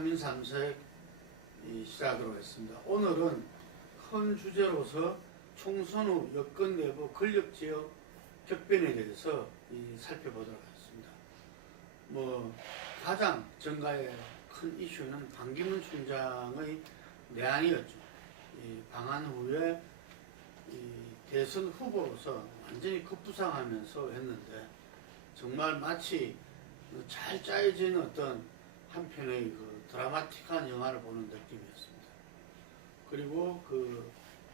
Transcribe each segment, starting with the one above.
3인 3색 시작하도록 했습니다. 오늘은 큰 주제로서 총선 후 여권 내부 권력지역 격변에 대해서 살펴보도록 하겠습니다. 가장 정가의 큰 이슈는 반기문 총장의 내한이었죠. 방한 후에 대선 후보로서 완전히 급부상하면서 했는데 정말 마치 잘 짜여진 어떤 한편의 드라마틱한 영화를 보는 느낌이었습니다. 그리고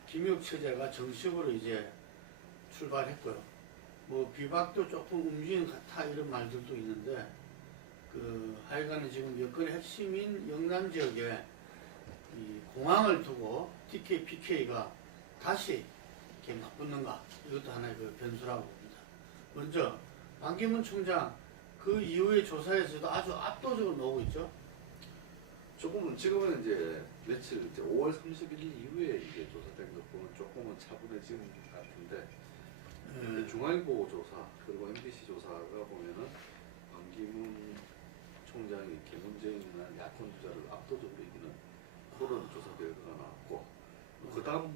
김육 체제가 정식으로 이제 출발했고요. 비박도 조금 움직이는 것 같아 이런 말들도 있는데 하여간에 지금 여권의 핵심인 영남 지역에 이 공항을 두고 TK, PK가 다시 이렇게 맞붙는가 이것도 하나의 변수라고 봅니다. 먼저 반기문 총장 그 이후의 조사에서도 아주 압도적으로 나오고 있죠. 조금은 지금은 이제 며칠 이제 5월 31일 이후에 이게 조사된 것 보면 조금은 차분해진 것 같은데 중앙일보 조사 그리고 MBC 조사가 보면은 반기문 총장이 문재인이나 야권 주자를 압도적으로 이기는 그런 조사 결과가 나왔고 그 다음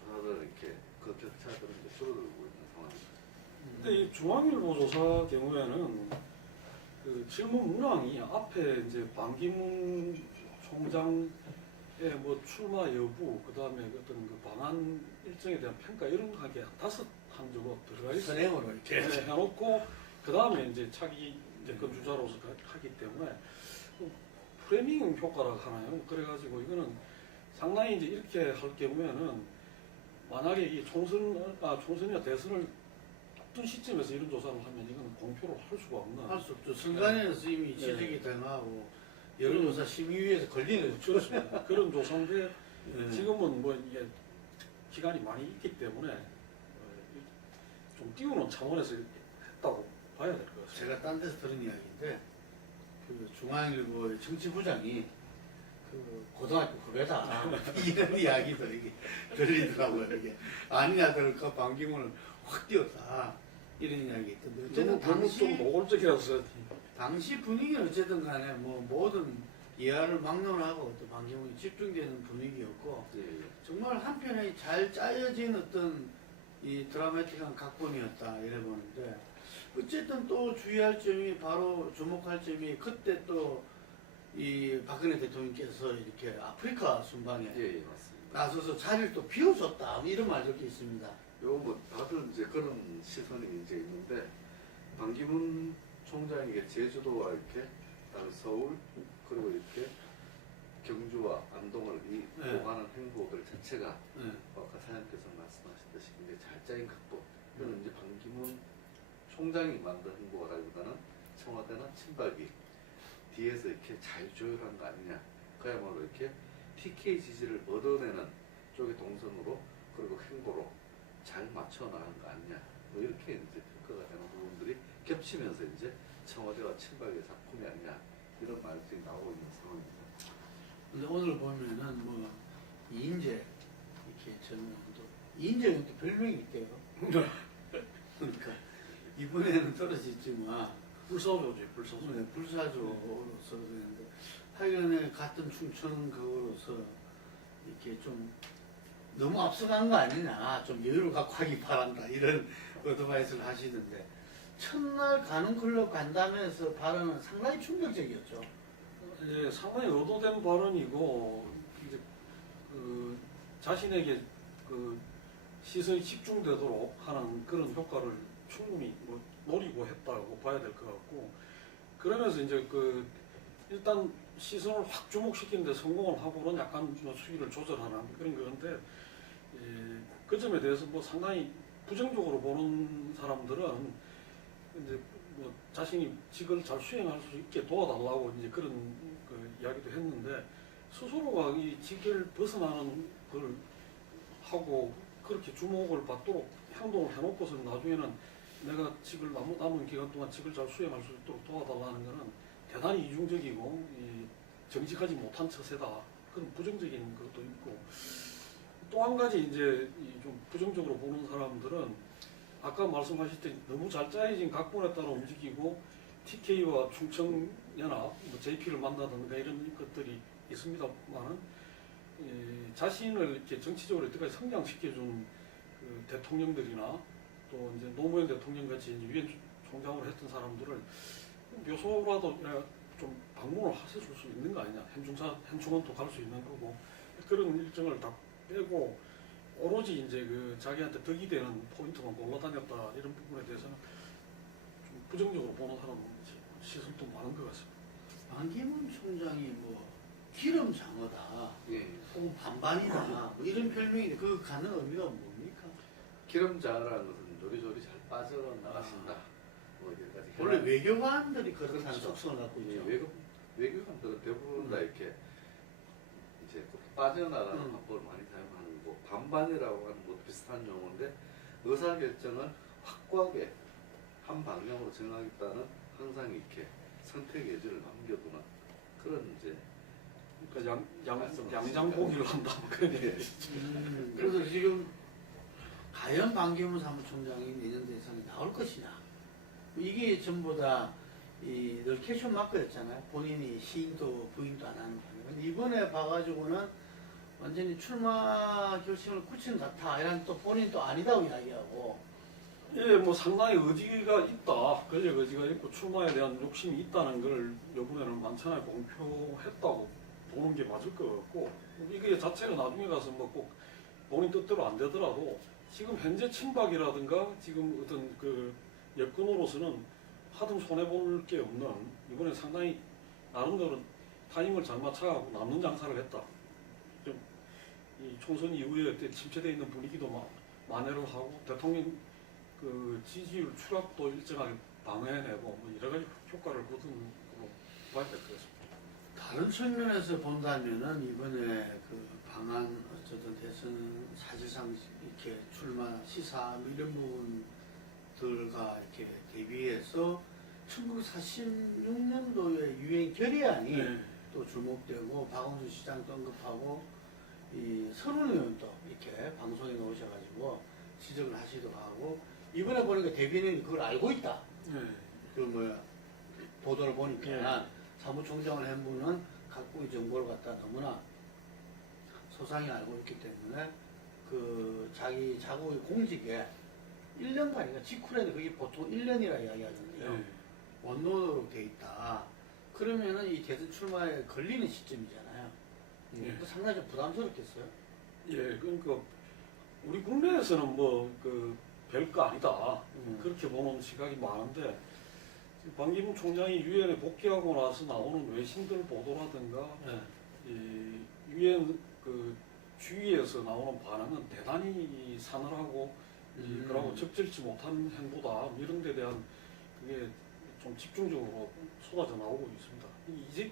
조사들 이렇게 그 격차들은 이제 줄어들고 있는 상황입니다. 근데 이 중앙일보 조사 경우에는 질문 문항이 앞에 이제 반기문 총장의 출마 여부, 그 다음에 어떤 방한 일정에 대한 평가 이런 하게 5항 정도 들어가 있어요. 선행으로 이렇게 해놓고 그 다음에 이제 차기 여권 주자로서 하기 때문에 프레밍 효과라고 하나요? 그래가지고 이거는 상당히 이제 이렇게 할 경우에는 만약에 이 총선이나 대선을 어떤 시점에서 이런 조사를 하면 이건 공표를 할 수가 없나? 할 수 없죠. 선관위에서 이미 지적이 당하고 여론조사 심의위에서 걸리는 그렇습니다. 그런 조사인데 지금은 이게 기간이 많이 있기 때문에 좀 띄우는 차원에서 했다고 봐야 될 것 같습니다. 제가 딴 데서 들은 이야기인데 중앙일보의 정치부장이 고등학교 후배다 이런 이야기들이 들리더라고요. 이게 아니냐 들을까 반기문을 확 띄웠다 이런 이야기 있던데 어쨌든 너무 좀 노골적이라서 당시 분위기는 어쨌든 간에 모든 이하를 막론하고 또 반기문이 집중되는 분위기였고 정말 한편에 잘 짜여진 어떤 이 드라마틱한 각본이었다 이래 보는데 어쨌든 또 주의할 점이 바로 주목할 점이 그때 또 이 박근혜 대통령께서 이렇게 아프리카 순방에 맞습니다. 나서서 자리를 또 비워줬다 이런 말들도 있습니다. 요거 다들 이제 그런 시선이 이제 있는데 반기문 총장에게 제주도와 이렇게 다른 서울 그리고 이렇게 경주와 안동을 오가는 행보들 자체가 아까 사장님께서 말씀하셨듯이 굉장히 잘 짜인 각본 이거는 이제 반기문 총장이 만든 행보라기보다는 청와대나 친박이 뒤에서 이렇게 잘 조율한 거 아니냐 그야말로 이렇게 TK 지지를 얻어내는 쪽의 동선으로 그리고 행보로 잘 맞춰 나간 거 아니냐 이렇게 이제 평가가 되는 부분들이 겹치면서 이제 청와대와 친박의 작품이 아니냐 이런 말들이 나오고 있는 상황입니다. 근데 오늘 보면은 이인재 이렇게 전문도 이인재는 또 별명이 있대요. 그러니까 이번에는 떨어졌지만 불사조지 불사조. 불사조로서 그랬는데 하여간에 같은 춤추는 그거로서 이렇게 좀 너무 앞서간 거 아니냐 좀 여유를 갖고 하기 바란다 이런 어드바이스를 하시던데 첫날 가는 클럽 간다면서 발언은 상당히 충격적이었죠. 예, 상당히 의도된 발언이고 이제 자신에게 시선이 집중되도록 하는 그런 효과를 충분히 노리고 했다고 봐야 될 것 같고 그러면서 이제 일단 시선을 확 주목시키는데 성공을 하고는 약간 수위를 조절하는 그런 건데 그 점에 대해서 상당히 부정적으로 보는 사람들은 이제 자신이 직을 잘 수행할 수 있게 도와달라고 이제 그런 이야기도 했는데 스스로가 이 직을 벗어나는 걸 하고 그렇게 주목을 받도록 행동을 해놓고서 나중에는 내가 직을 남은 기간 동안 직을 잘 수행할 수 있도록 도와달라는 것은 대단히 이중적이고 정직하지 못한 처세다. 그런 부정적인 것도 있고 또 한 가지 이제 좀 부정적으로 보는 사람들은 아까 말씀하셨듯이 너무 잘 짜여진 각본에 따라 움직이고 TK와 충청연합, 뭐 JP를 만나든가 이런 것들이 있습니다만은 자신을 이렇게 정치적으로 여태까지 성장시켜준 그 대통령들이나 또 이제 노무현 대통령 같이 이제 유엔 총장으로 했던 사람들을 묘소라도 좀 방문을 하실 수 있는 거 아니냐. 현충원도 갈 수 있는 거고 그런 일정을 다 빼고 오로지 이제 그 자기한테 덕이 되는 포인트만 골라다녔다 이런 부분에 대해서는 좀 부정적으로 보는 사람 시선도 많은 것 같습니다. 반기문 총장이 뭐 기름장어다, 예. 혹은 반반이다, 뭐 이런 별명인데 그 갖는 의미가 뭡니까? 기름장어라는 것은 요리조리 잘 빠져나가신다. 뭐 여기까지. 원래 외교관들이 그렇다는 그렇죠. 속성을 갖고 예, 있죠. 외교관들은 대부분 다 이렇게 이제 빠져나가는 음. 방법을 많이 사용하는 거. 반반이라고 하는 뭐 비슷한 용어인데 의사결정을 확고하게 한 방향으로 정하겠다는 항상 이렇게 선택의 여지를 남겨두는 그런 이제 그러니까 말씀하시니까. 양장보기를 한다 뭐 그런 예. 얘기. 그래서 지금 과연 반기문 사무총장이 내년 대선에 나올 것이냐, 이게 전부 다늘 캐션 마크였잖아요. 본인이 시인도 부인도 안 하는 거예요. 근데 이번에 봐가지고는 완전히 출마 결심을 굳힌 것 같아. 이런 또 본인 또 아니다고 이야기하고. 예, 뭐 상당히 의지가 있다. 권력 의지가 있고 출마에 대한 욕심이 있다는 걸 이번에는 만천하에 공표했다고 보는 게 맞을 것 같고 이게 자체가 나중에 가서 뭐 꼭 본인 뜻대로 안 되더라도 지금 현재 친박이라든가 지금 어떤 그 여권으로서는 하등 손해볼 게 없는 이번에 상당히 나름대로 타임을 잘 맞춰가고 남는 장사를 했다. 좀 이 총선 이후에 그때 침체되어 있는 분위기도 만회를 하고 대통령 그 지지율 추락도 일정하게 방해해내고 뭐 여러 가지 효과를 거둔 걸로 봐야 될 것 같습니다. 다른 측면에서 본다면은 이번에 그 방한 어쩌든 대선 사실상 이렇게 출마 시사 뭐 이런 부분들과 이렇게 대비해서 1946년도에 유엔 결의안이 네. 또 주목되고 박원순 시장도 언급하고 이 선훈 의원도 이렇게 방송에 나오셔가지고 지적을 하시기도 하고 이번에 보니까 대변인이 그걸 알고 있다. 네. 그 뭐야 보도를 보니까 예. 사무총장을 한 분은 각국의 정보를 갖다 너무나 소상히 알고 있기 때문에 그 자기 자국의 공직에 1년간이니까 직후에는 그게 보통 1년이라 이야기하던데요. 네. 원론으로 돼 있다. 그러면은 이 대선 출마에 걸리는 시점이잖아요. 예. 그 상당히 좀 부담스럽겠어요. 예, 그러니까 우리 국내에서는 뭐 그 별거 아니다 그렇게 보는 시각이 많은데 지금 반기문 총장이 유엔에 복귀하고 나서 나오는 외신들 보도라든가 네. 이 유엔 그 주위에서 나오는 반응은 대단히 사늘하고 그러고 적절치 못한 행보다 뭐 이런 데 대한 그게 좀 집중적으로 쏟아져 나오고 있습니다.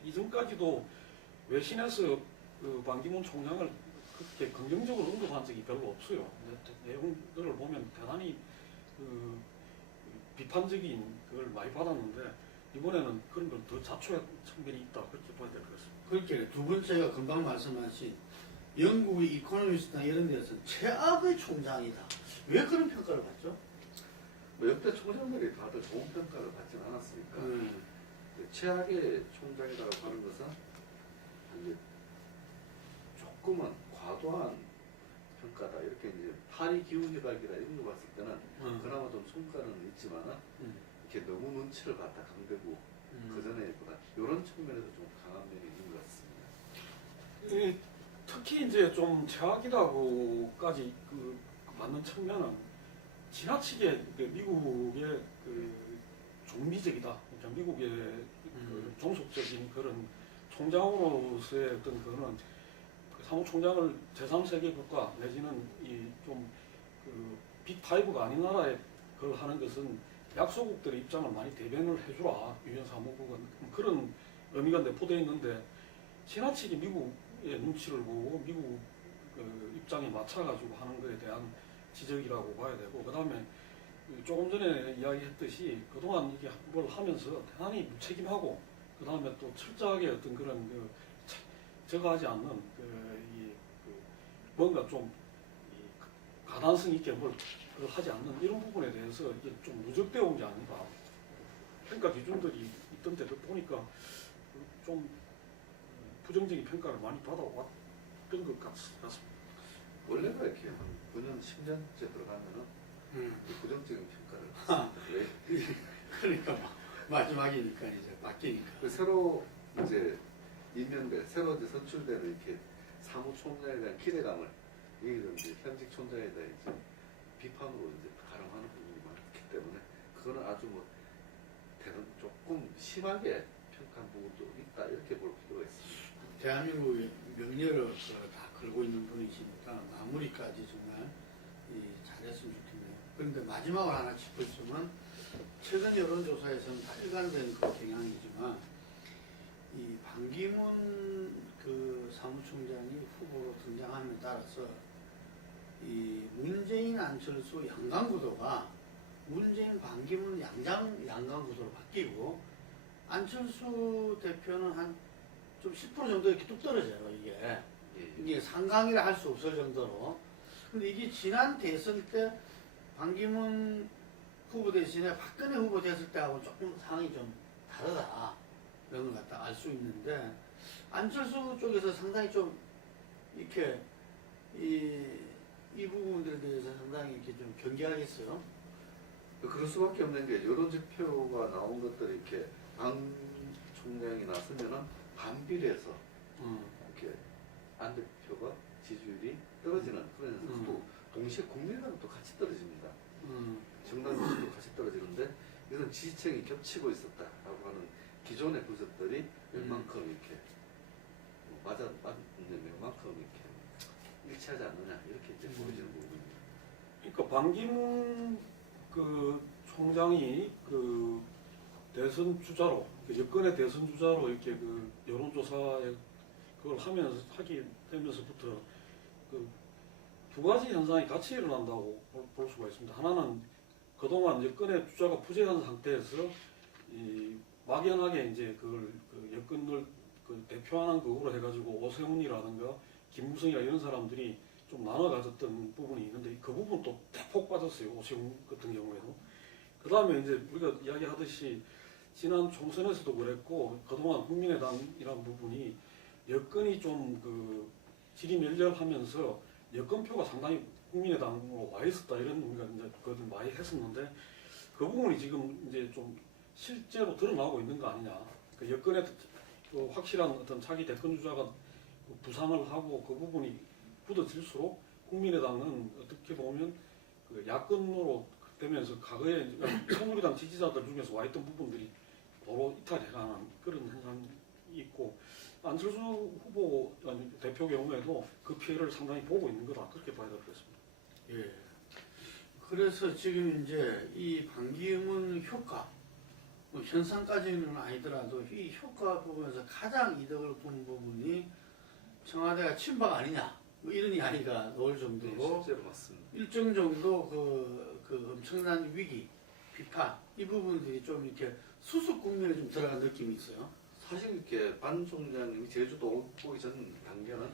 이전까지도 외신에서 그 반기문 총장을 그렇게 긍정적으로 언급한 적이 별로 없어요. 내용들을 보면 대단히 그 비판적인 그걸 많이 받았는데 이번에는 그런 걸 더 자초한 측면이 있다 그렇게 봐야 될 것 같습니다. 그렇게 두 번째가 금방 말씀하신 영국의 이코노미스트나 이런 데서 최악의 총장이다. 왜 그런 평가를 받죠? 뭐 역대 총장들이 다들 좋은 평가를 받진 않았으니까 최악의 총장이라고 하는 것은 이제 조금은 과도한 평가다 이렇게 이제 파리 기후개발기나 이런 거 봤을 때는 그나마 좀 성과는 있지만은 이렇게 너무 눈치를 봤다 강대구 그 전에 보다 이런 측면에서 좀 강한 면이 있는 것 같습니다. 특히 이제 좀 최악이라고까지 그 맞는 측면은 지나치게 그 미국의 그 종미적이다. 그러니까 미국의 그 종속적인 그런 총장으로서의 어떤 그거는 그 사무총장을 제3세계 국가 내지는 이 좀 그 빅5가 아닌 나라에 그걸 하는 것은 약소국들의 입장을 많이 대변을 해주라. 유엔 사무국은 그런 의미가 내포되어 있는데 지나치게 미국의 눈치를 보고 미국 그 입장에 맞춰가지고 하는 것에 대한 지적이라고 봐야 되고 그 다음에 조금 전에 이야기했듯이 그동안 이게 뭘 하면서 대단히 무책임하고 그 다음에 또 철저하게 어떤 그런 그 저거하지 않는 뭔가 좀 가단성 있게 뭘 하지 않는 이런 부분에 대해서 이게 좀 누적되어 온 게 아닌가 평가 기준들이 있던데 그 보니까 좀 부정적인 평가를 많이 받아왔던 것 같습니다. 원래가 이렇게 한 9년, 10년째 들어가면은 이 부정적인 평가를 왜? 그러니까 마지막이니까 이제 바뀌니까. 그 새로 이제 임명된, 새로 이제 선출되는 이렇게 사무총장에 대한 기대감을 이제 현직 총장에 대한 이제 비판으로 이제 가름하는 부분이 많기 때문에 그거는 아주 뭐 조금 심하게 평가한 부분도 있다 이렇게 볼 필요가 있습니다. 대한민국의 명예를 다 걸고 있는 분이시니까 마무리까지 정말 잘했으면 좋겠네요. 그런데 마지막으로 하나 짚을 점은 최근 여론조사에서는 다 일관된 그 경향이지만 이 반기문 그 사무총장이 후보로 등장함에 따라서 이 문재인 안철수 양강구도가 문재인 반기문 양강구도로 바뀌고 안철수 대표는 한 좀 10% 정도 이렇게 뚝 떨어져요, 이게. 이게 상강이라 할 수 없을 정도로. 근데 이게 지난 대선 때 반기문 후보 대신에 박근혜 후보 됐을 때하고 조금 상황이 좀 다르다. 이런 걸 갖다 알 수 있는데, 안철수 쪽에서 상당히 좀 이렇게 이 부분들에 대해서 상당히 이렇게 좀 경계하겠어요. 그럴 수밖에 없는 게 여론지표가 나온 것들이 이렇게 안 총장이 나서면은 반비례해서 이렇게 안 대표가 지지율이 떨어지는 그런 현상도 동시에 국민의당도 같이 떨어집니다. 정당 지지도 같이 떨어지는데 이것은 지지층이 겹치고 있었다라고 하는 기존의 분석들이 웬만큼 이렇게 맞는 웬만큼 이렇게 일치하지 않느냐 이렇게 이제 보여지는 부분입니다. 그러니까 반기문 그 총장이 그 대선 주자로 여권의 대선 주자로 이렇게 그 여론조사에 그걸 하게 되면서부터 그 두 가지 현상이 같이 일어난다고 볼 수가 있습니다. 하나는 그동안 여권의 주자가 부재한 상태에서 이 막연하게 이제 그걸 그 여권을 그 대표하는 그거로 해가지고 오세훈이라든가 김무성이라 이런 사람들이 좀 나눠 가졌던 부분이 있는데 그 부분 또 대폭 빠졌어요. 오세훈 같은 경우에도. 그 다음에 이제 우리가 이야기하듯이 지난 총선에서도 그랬고 그동안 국민의당이라는 부분이 여권이 좀 그 지리멸렬하면서 여권표가 상당히 국민의당으로 와 있었다 이런 우리가 이제 그것을 많이 했었는데 그 부분이 지금 이제 좀 실제로 드러나고 있는 거 아니냐. 그 여권의 그 확실한 어떤 차기 대권 주자가 부상을 하고 그 부분이 굳어질수록 국민의당은 어떻게 보면 그 야권으로 되면서 과거에 새누리당 지지자들 중에서 와 있던 부분들이 도로 이탈해가는 그런 현상이 있고 안철수 후보 대표 경우에도 그 피해를 상당히 보고 있는 거다 그렇게 봐야 되겠습니다. 예. 그래서 지금 이제 이 반기문 효과, 뭐 현상까지는 아니더라도 이 효과 부분에서 가장 이득을 본 부분이 청와대가 친박 아니냐, 뭐 이런 이야기가 나올 정도로 실제로 맞습니다. 일정 정도 그 엄청난 위기, 비판 이 부분들이 좀 이렇게 수습 국면에 좀 들어간 느낌이 있어요. 사실 이렇게 반 총장님이 제주도 오기 전 단계는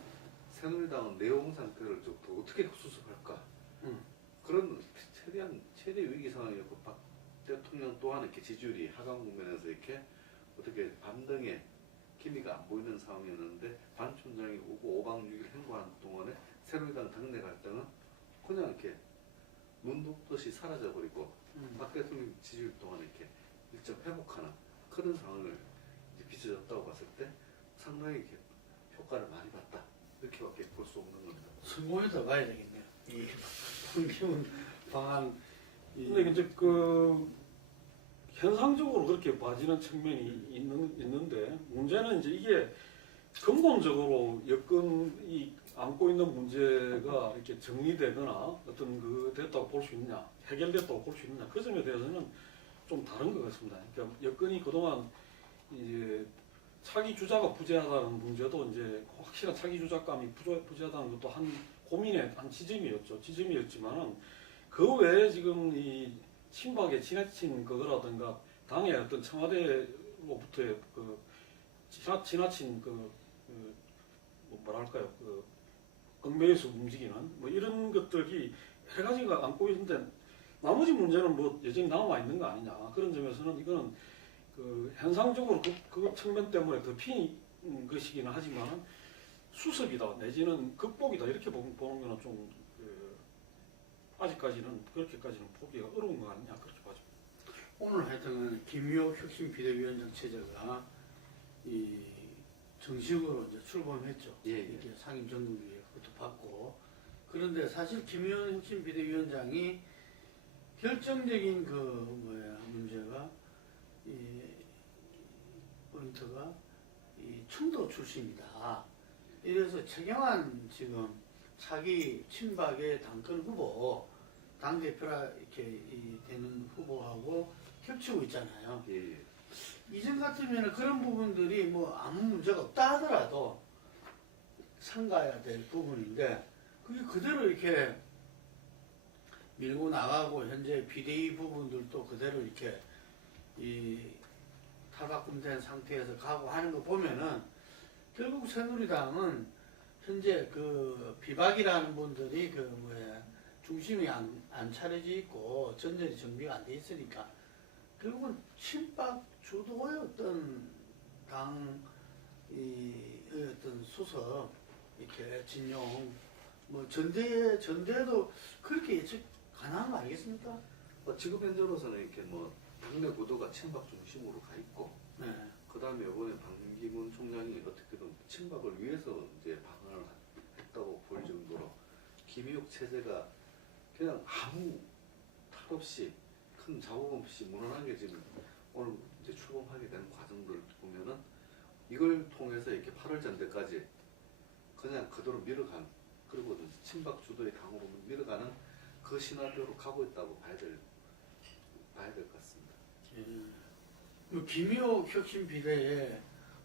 새누리당은 내용 상태를 좀 더 어떻게 수습할까 그런 최대 위기 상황이었고 박 대통령 또한 이렇게 지지율이 하강 국면에서 이렇게 어떻게 반등의 기미가 안 보이는 상황이었는데 반 총장이 오고 5박 6일 행보하는 동안에 새누리당 당내 갈등은 그냥 이렇게 눈 붓듯이 사라져버리고 박 대통령 지지율 동안 이렇게 일정 회복하는 그런 상황을 이제 빚어졌다고 봤을 때 상당히 이렇게 효과를 많이 봤다 이렇게밖에 볼 수 없는 겁니다. 성공에 더 봐야 되겠네요. 이 반기문 방안. 근데 이제 그 현상적으로 그렇게 빠지는 측면이 있는데 문제는 이제 이게 근본적으로 여건이 안고 있는 문제가 이렇게 정리되거나 어떤 그 됐다고 볼 수 있느냐 해결됐다고 볼 수 있느냐 그 점에 대해서는 좀 다른 것 같습니다. 그러니까 여건이 그동안 이제 차기 주자가 부재하다는 문제도 이제 확실한 차기 주자감이 부재하다는 것도 한 고민의 한 지점이었지만은 그 외에 지금 이 친박에 지나친 그거라든가 당의 어떤 청와대로부터의 그 지나친 뭐랄까요 그 얽매여서 움직이는 뭐 이런 것들이 세 가지가 안고 있는데 나머지 문제는 뭐 여전히 남아 있는 거 아니냐 그런 점에서는 이거는 그 현상적으로 그 측면 때문에 덮인 것이기는 하지만 수습이다 내지는 극복이다 이렇게 보는 거는 좀 아직까지는 그렇게까지는 보기가 어려운 거 아니냐 그렇게 봐죠. 오늘 하여튼 김효 혁신 비대위원장 체제가 이 정식으로 이제 출범했죠. 예, 예. 이게 상임 전국위에 그것도 받고 그런데 사실 김효 혁신 비대위원장이 결정적인 문제가 이 포인트가 이 청도 출신이다. 이래서 최경환 지금 차기 친박의 당권 후보 당 대표라 이렇게 되는 후보하고 겹치고 있잖아요. 예, 예. 이전 같으면 그런 부분들이 뭐 아무 문제가 없다 하더라도 삼가야 될 부분인데 그게 그대로 이렇게 밀고 나가고 현재 비대위 부분들도 그대로 이렇게 이 탈바꿈된 상태에서 가고 하는 거 보면은 결국 새누리당은 현재 그 비박이라는 분들이 중심이 안 차려져 있고 전전이 정비가 안 돼 있으니까 결국은 친박 주도의 어떤 어떤 수석 이렇게 진용 뭐 전대도 그렇게 예측 가능한 거 아니겠습니까? 지금 현재로서는 이렇게 뭐 당내 구도가 친박 중심으로 가 있고, 네. 그 다음에 이번에 반기문 총장이 어떻게든 친박을 위해서 이제 방어를 했다고 볼 정도로 김희욱 체제가 그냥 아무 탈 없이 큰 자국 없이 무난하게 지금 오늘 이제 출범하게 된 과정들을 보면은 이걸 통해서 이렇게 8월 전대까지 그냥 그대로 밀어간 그리고 친박 주도의 당으로 밀어가는 그 시나리오로 가고 있다고 봐야 될 것 같습니다. 예. 김효 혁신 비대에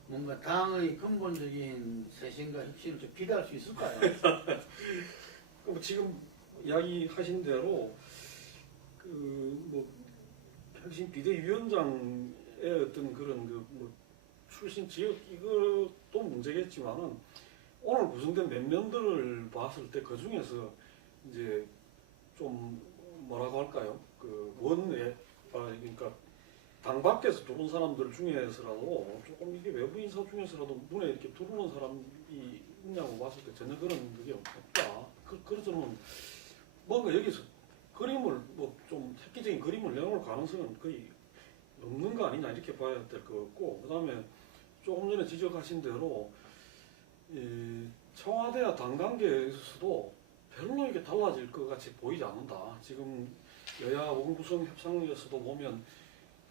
뭔가 당의 근본적인 쇄신과 혁신을 좀 기대할 수 있을까요? 그럼 지금 이야기하신 대로 뭐 혁신 비대위원장의 어떤 그런 출신 지역 이것도 문제겠지만은 오늘 구성된 몇 면들을 봤을 때 그 중에서 이제 좀 뭐라고 할까요? 그러니까 당 밖에서 들어온 사람들 중에서라도 조금 이게 외부 인사 중에서라도 눈에 이렇게 들어오는 사람이 있냐고 봤을 때 전혀 그런 게 없다. 그래서 뭔가 여기서 그림을 좀 획기적인 그림을 내놓을 가능성은 거의 없는 거 아니냐 이렇게 봐야 될 것 같고, 그 다음에 조금 전에 지적하신 대로 청와대와 당 관계에서도 별로 이게 달라질 것 같이 보이지 않는다. 지금 여야 원구성 협상에서도 보면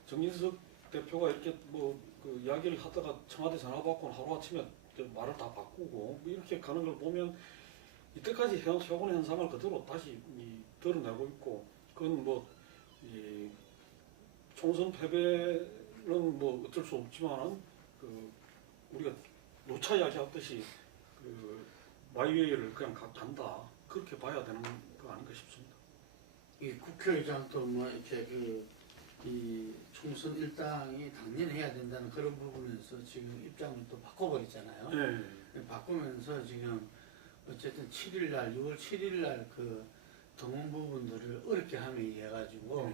정진석 대표가 이렇게 그 이야기를 하다가 청와대 전화 받고 하루아침에 말을 다 바꾸고 이렇게 가는 걸 보면 이때까지 해온 최고의 현상을 그대로 다시 드러내고 있고, 그건 이 총선 패배는 어쩔 수 없지만은 우리가 노차 이야기하듯이 마이웨이를 그냥 간다 그렇게 봐야 되는 거 아닌가 싶습니다. 이 국회의장도 이렇게 이 총선 일당이 당연해야 된다는 그런 부분에서 지금 입장을 또 바꿔버렸잖아요. 네. 바꾸면서 지금 어쨌든 7일날 6월 7일날 그 동원 부분들을 어렵게 하면 해가지고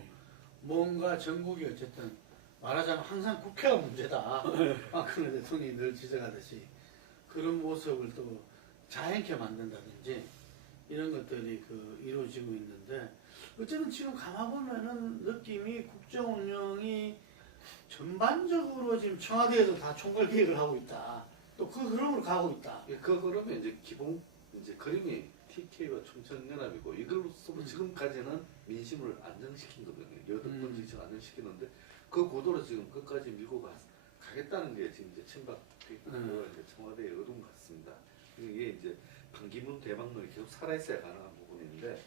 뭔가 전국이 어쨌든 말하자면 항상 국회가 문제다. 박근혜 대통령이 늘 지적하듯이 그런 모습을 또 자연케 만든다든지 이런 것들이 이루어지고 있는데 어쨌든 지금 가만보면은 느낌이 국정 운영이 전반적으로 지금 청와대에서 다 총괄 기획을 하고 있다. 또 그 흐름으로 가고 있다. 그 그러면 이제 기본 이제 그림이 TK와 춘천연합이고 이걸로서 지금까지는 민심을 안정시킨 거거든요. 여덟번 지지를 안정시키는데 그 구도로 지금 끝까지 밀고 가겠다는 게 지금 이제 친박 이제 청와대의 의도인 것 같습니다. 이게 이제 반기문 대박론이 계속 살아있어야 가능한 부분인데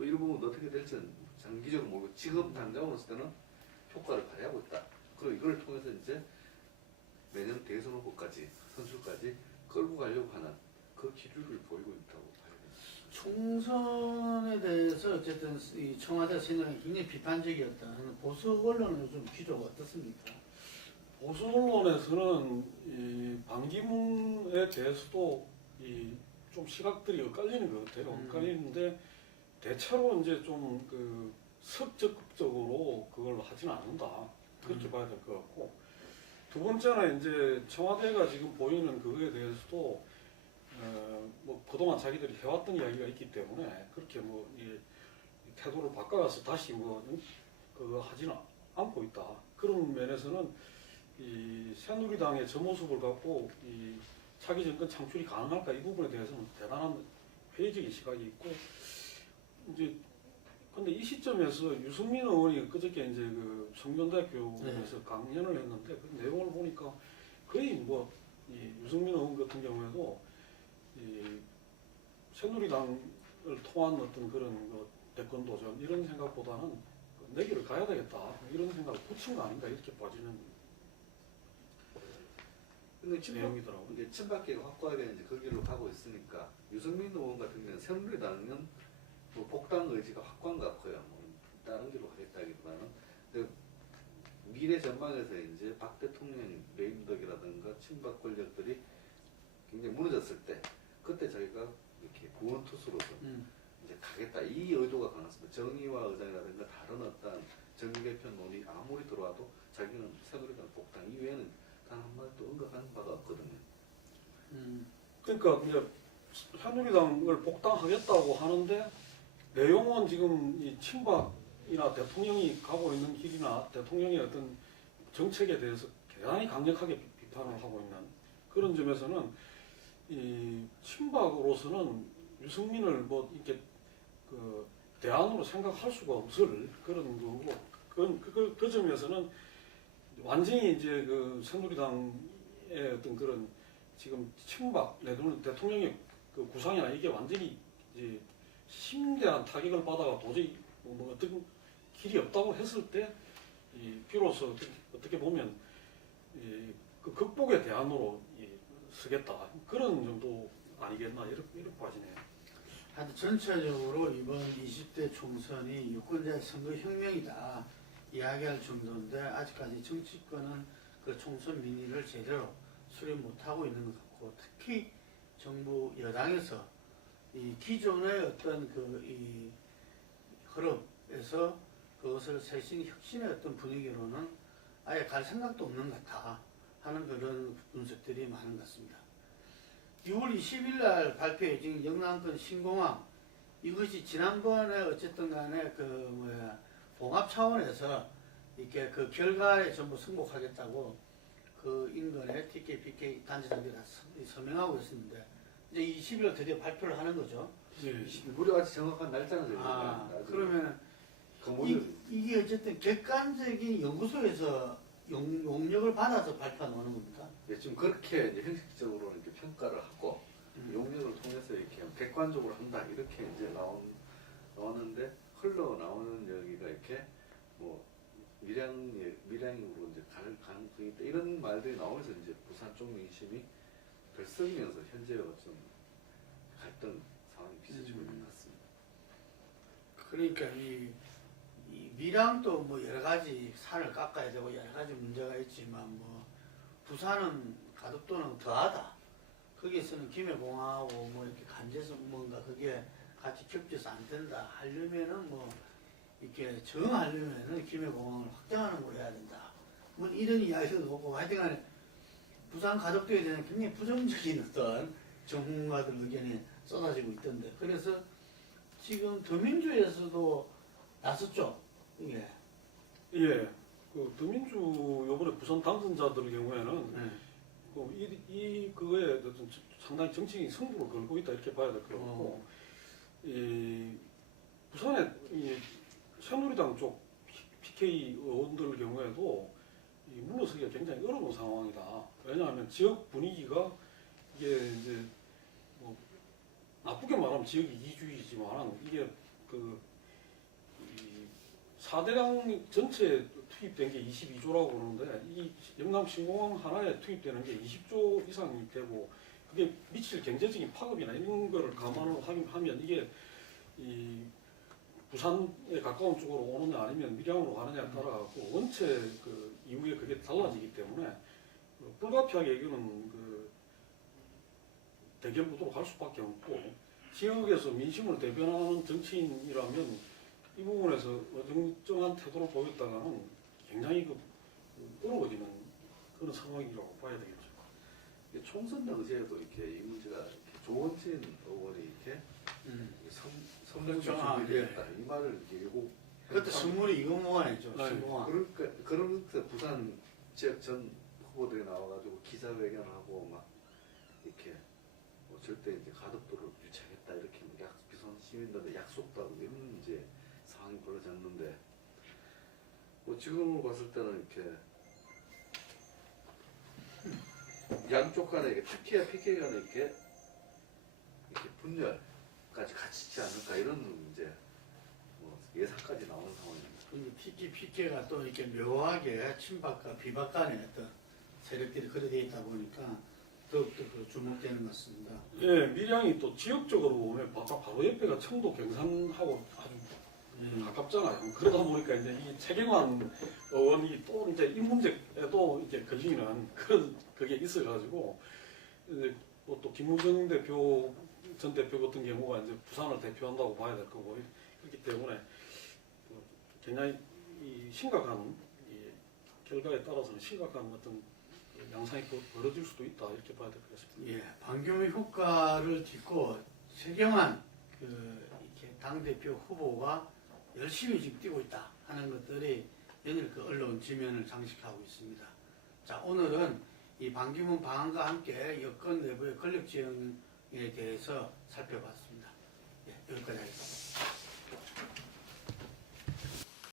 이 부분 어떻게 될지는 장기적으로 모르고 지금 당장 봤을 때는 효과를 발휘하고 있다. 그리고 이걸 통해서 이제 내년 대선 후보까지 선출까지 끌고 가려고 하는 그 기류를 보이고 있다고 봐야 됩니다. 총선에 대해서 어쨌든 이 청와대 생각이 굉장히 비판적이었던 보수 언론은 요즘 기조가 어떻습니까? 보수 언론에서는 이 반기문에 대해서도 좀 시각들이 엇갈리는 것 같아요. 엇갈리는데 대체로 이제 좀 적극적으로 그걸 하지는 않는다. 그렇게 봐요. 봐야 될 것 같고, 두 번째는 이제 청와대가 지금 보이는 그거에 대해서도 뭐 그동안 자기들이 해왔던 이야기가 있기 때문에 그렇게 뭐 이 태도를 바꿔서 다시 뭐 그거 하지는 않고 있다. 그런 면에서는 이 새누리당의 저 모습을 갖고 이 차기 정권 창출이 가능할까 이 부분에 대해서는 대단한 회의적인 시각이 있고, 이제 근데 이 시점에서 유승민 의원이 그저께 이제 그 성균대학교에서 강연을 했는데 그 내용을 보니까 거의 뭐 이 유승민 의원 같은 경우에도 이 새누리당을 통한 어떤 그런 그 대권 도전 이런 생각보다는 내기를 가야 되겠다 이런 생각을 붙인 거 아닌가 이렇게 빠지는 근데 친박, 내용이더라고요. 이게 친박계가 확고하게 이제 그 길로 가고 있으니까 유승민 의원 같은 경우는 새누리당은 뭐 복당 의지가 확고한 것 같고요. 뭐 다른 길로 가겠다기보다는 근데 미래 전망에서 이제 박 대통령 레임덕이라든가 친박 권력들이 굉장히 무너졌을 때 그때 자기가 이렇게 구원투수로서 이제 가겠다 이 의도가 강했습니다. 정의와 의장이라든가 다른 어떤 정의 개편론이 아무리 들어와도 자기는 새누리당 복당 이외에는 단 한마디도 언급한 바가 없거든요. 그러니까 이제 새누리당을 복당하겠다고 하는데 내용은 지금 이 친박이나 대통령이 가고 있는 길이나 대통령의 어떤 정책에 대해서 대단히 강력하게 비판을 하고 있는 그런 점에서는 이 친박으로서는 유승민을 뭐 이렇게 그 대안으로 생각할 수가 없을 그런 거고 그 점에서는 완전히 이제 그 새누리당의 어떤 그런 지금 친박 내지는 대통령의 그 구상이나 이게 완전히 이제 심대한 타격을 받아가 도저히 뭐 어떤 길이 없다고 했을 때 이 비로소 어떻게 보면 그 극복의 대안으로 쓰겠다 그런 정도 아니겠나 이렇게 빠지네요. 하여튼 전체적으로 이번 20대 총선이 유권자의 선거혁명이다 이야기할 정도인데 아직까지 정치권은 그 총선 민의를 제대로 수립 못하고 있는 것 같고, 특히 정부 여당에서 이 기존의 어떤 그 이 흐름에서 그것을 새신 혁신의 어떤 분위기로는 아예 갈 생각도 없는 것 같아 하는 그런 분석들이 많은 것 같습니다. 6월 20일 날 발표해진 영남권 신공항, 이것이 지난번에 어쨌든 간에 그 봉합 차원에서 이렇게 그 결과에 전부 승복하겠다고 그 인근의 TK, PK 단체장들이 다 서명하고 있었는데 이제 20일 드디어 발표를 하는 거죠. 우리가 같이 정확한 날짜는 저희가 그러면 그 이게 어쨌든 객관적인 연구소에서 용역을 받아서 발표하는 겁니까? 네, 지금 그렇게 이제 형식적으로 이렇게 평가를 하고 용역을 통해서 이렇게 객관적으로 한다 이렇게 이제 나오는데 흘러나오는 여기가 이렇게 뭐 밀양으로 이제 갈 가능성이 있다 이런 말들이 나오면서 이제 부산 쪽 민심이 들썩이면서 현재 좀 갈등 상황이 빚어지고 있는 것 같습니다. 그러니까 이 밀양도 뭐 여러 가지 산을 깎아야 되고 여러 가지 문제가 있지만 뭐 부산은 가덕도는 더하다. 거기서는 김해공항하고 뭐 이렇게 간제서 뭔가 그게 같이 겹쳐서 안 된다 하려면은 뭐 이렇게 정하려면은 김해공항을 확장하는 걸 해야 된다. 뭐 이런 이야기도 오고 하여튼간에 부산 가덕도에 대한 굉장히 부정적인 어떤 전문가들 의견이 쏟아지고 있던데, 그래서 지금 더민주에서도 나섰죠 이게. 예, 그 더민주 요번에 부산 당선자들 경우에는 그거에 어떤 상당히 정치적인 승부를 걸고 있다 이렇게 봐야 될 것 같고, 이 부산의 이 새누리당 쪽 PK 의원들 경우에도 이 물러서기가 굉장히 어려운 상황이다. 왜냐하면 지역 분위기가 이게 이제 뭐 나쁘게 말하면 지역이 이주이지만 이게 그 4대강 전체에 투입된 게 22조라고 그러는데 이 영남 신공항 하나에 투입되는 게 20조 이상이 되고 그게 미칠 경제적인 파급이나 이런 거를 감안을 하면 이게 이 부산에 가까운 쪽으로 오느냐 아니면 밀양으로 가느냐에 따라 갖고 원체 그 이후에 그게 달라지기 때문에 불가피하게 이거는 그 대결 구도로 갈 수밖에 없고, 지역에서 민심을 대변하는 정치인이라면 이 부분에서 어정쩡한 태도를 보였다가는 굉장히 그 그런 상황이라고 봐야 되겠죠. 이게 총선 당시에도 이렇게 이 문제가 이렇게 조원진 의원이 이렇게 선물이 그렇죠. 아, 준비되었다 이 말을 이렇게 예고. 그것도 선물이 이거모아이죠. 네. 신공화. 그러면서 부산 지역 전 후보들이 나와가지고 기자회견하고 막 이렇게 뭐 절대 이제 가덕도를 유치하겠다 이렇게 비선 시민들한테 약속도 하고 이런 이제 상황이 벌어졌는데 뭐 지금으로 봤을 때는 이렇게 양쪽 간에 이렇게 특혜와 피해 간에 이렇게 분열까지 갇히지 않을까 이런 이제 뭐 예상까지 나오는 상황입니다. 이 TK, PK가 또 이렇게 묘하게 친박과 비박 간의 어떤 세력들이 거래되어 있다 보니까 더욱더 그 주목되는 것 같습니다. 예, 밀양이 또 지역적으로 보면 바로 옆에가 청도 경산하고 아주 가깝잖아요. 그러다 보니까 이제 이 최경환 의원이 또 이제 이 문제에도 이제 걸리는 그게 있어가지고 이제 뭐또 김무성 대표 전 대표 같은 경우가 이제 부산을 대표한다고 봐야 될 거고 그렇기 때문에 굉장히 이 심각한 이 결과에 따라서는 심각한 어떤 양상이 벌어질 수도 있다 이렇게 봐야 될 것 같습니다. 예, 반경의 효과를 딛고 최경환 이렇게 당 대표 후보가 열심히 지금 뛰고 있다 하는 것들이 연일 그 언론 지면을 장식하고 있습니다. 자, 오늘은 이 반기문 방안과 함께 여권 내부의 권력 지형에 대해서 살펴봤습니다. 예, 여기까지 하겠습니다.